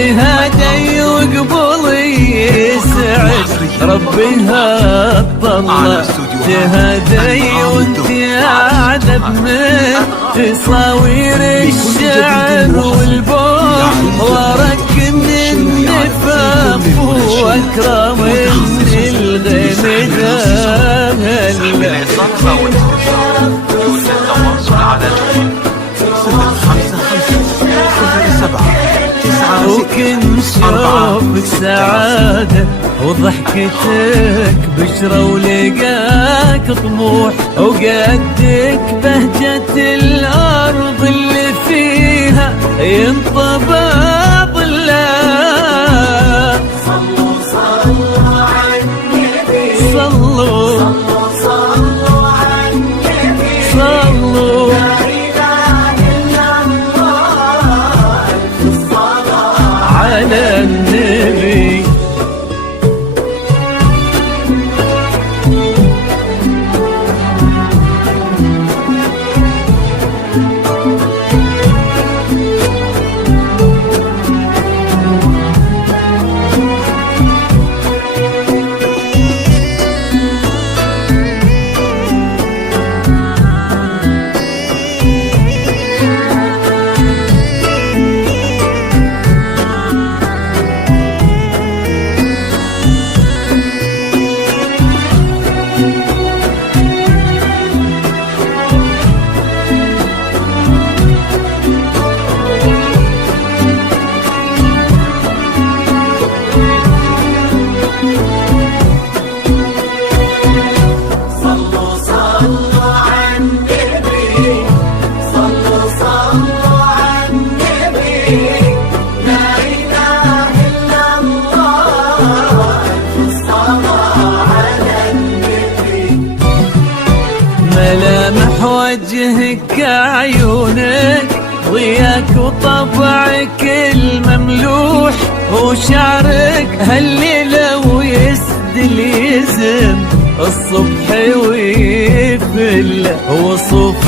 تهادي وقبلي يسعد ربها الطلة تهادي وانت اعذب من تصاوير الشعر والبوح ورك من النفاق واكرم من الغمدان وكن شوفك سعادة وضحكتك بشرة ولقاك طموح وقدك بهجة الأرض اللي فيها ينطبع ظلال. صلوا صلوا على النبي صلوا صلوا على النبي صلوا لا إله إلا الله الصلاة على النبي. ملامح وجهك عيونك ضياك وطبعك المملوح وشعرك هالليلة ويسدل يزم الصبح ويفل وصوف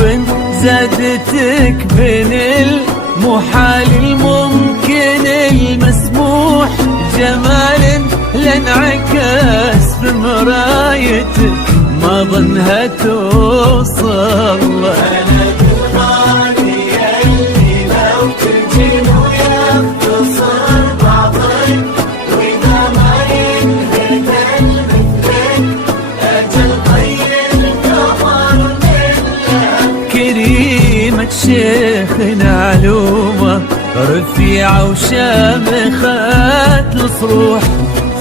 زادتك بين المحال الممكن المسموح جمال لانعكاس بمرايتك ما ظنها توصل. أنا بالغالي اللي لو تجين ويختصر بعضك وإذا ما ينهد مثلك أجل طيب كفر منك. كريمة شيخنا علومة رفيعة وشامخة الصروح.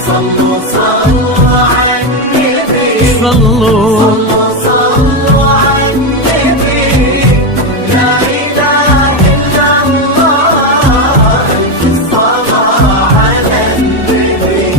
صلوا صلوا على النبي صلوا صلوا على النبي لا إله إلا الله الصلاة على النبي.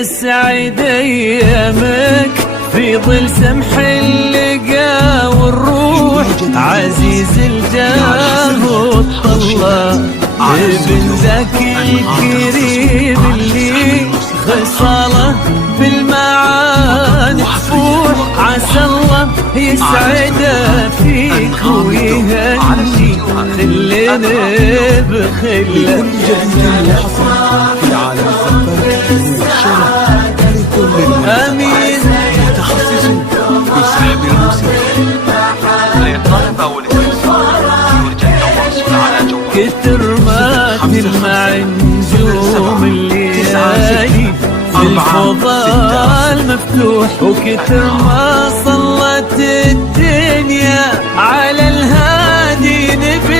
يسعد ايامك في ظل سمح اللقا والروح عزيز الجاه والطلة ابن ذاك الكريم اللي خصاله بالمعاني تفوح عسى الله يسعده فيك ويهني خلنا بخله في عالم الزفاف والشرف لكل الناس آمين متخصص في سحب الموسيقى الطلبة والاستفسارات يرجى التواصل على جوال كتر ما تلمع نجوم الليالي الفضاء المفتوح، وكتر ما صلت الدنيا على الهادي نبي